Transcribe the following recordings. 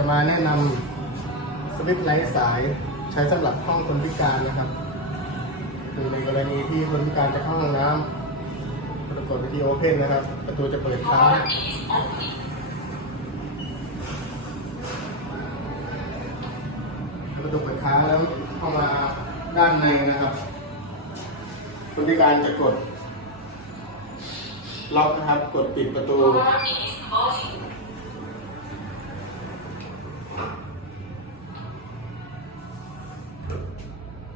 จะมาแนะนำสวิตช์ไร้สายใช้สำหรับห้องคนพิการนะครับคือในกรณีที่คนพิการจะเข้าห้องน้ำปรากฏวิธีโอเพนนะครับ ประตูจะเปิดค้างประตูเปิดค้างแล้วเข้ามาด้านในนะครับ คนพิการจะกดล็อกนะครับ กดปิดประตู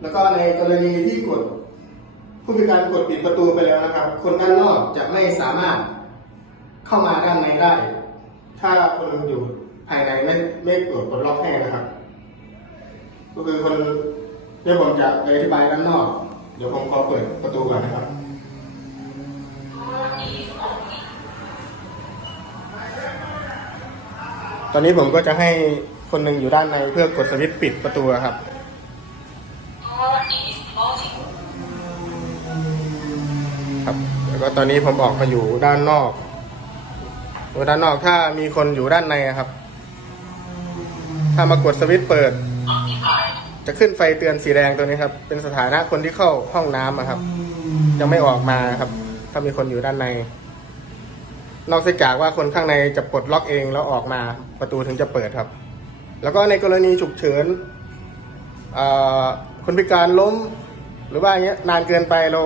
แล้วก็ในกรณีที่กด ผู้พิการกดปิดประตูไปแล้วนะครับ คนด้านนอกจะไม่สามารถเข้ามาด้านในได้ ถ้าคนอยู่ภายในไม่ไม่กดปลดล็อกให้นะครับ ก็คือคนเดี๋ยวผมจะไปอธิบายด้านนอก เดี๋ยวผมขอเปิดประตูก่อนนะครับตอนนี้ผมก็จะให้คนหนึ่งอยู่ด้านในเพื่อกดสวิตช์ปิดประตูครับ ครับ แล้วก็ตอนนี้ผมออกมาอยู่ด้านนอกอยู่ด้านนอกถ้ามีคนอยู่ด้านในครับ ถ้ามากดสวิตช์เปิด จะขึ้นไฟเตือนสีแดงตัวนี้ครับ เป็นสถานะคนที่เข้าห้องน้ำครับ ยังไม่ออกมาครับ ถ้ามีคนอยู่ด้านใน นอกจากว่าคนข้างในจะปลดล็อกเองแล้วออกมาประตูถึงจะเปิดครับ แล้วก็ในกรณีฉุกเฉินคนพิการล้ม หรือว่าอย่างเงี้ยนานเกินไปเรา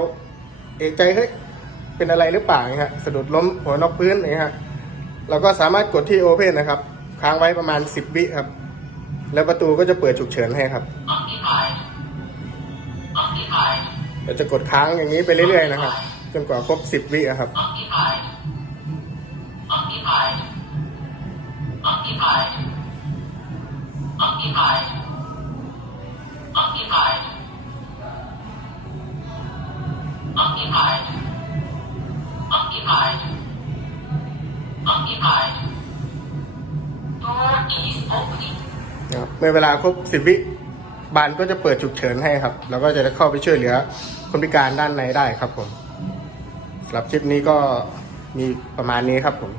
เอกใจเฮ้ยเป็นอะไรหรือเปล่าเงี้ยฮะสะดุดล้มหัวนอกพื้นอย่างเงี้ยฮะเราก็สามารถกดที่โอเพนนะครับ ค้างไว้ประมาณ 10 วิครับ แล้วประตูก็จะเปิดฉุกเฉินให้ครับเราจะกดค้างอย่างนี้ไปเรื่อยๆนะครับ จนกว่าครบ 10 วิอะครับนะครับเมื่อเวลาครบสิบวิบานก็จะเปิดฉุกเฉินให้ครับ แล้วก็จะเข้าไปช่วยเหลือคนพิการด้านในได้ครับผมสำหรับคลิปนี้ก็มีประมาณนี้ครับผม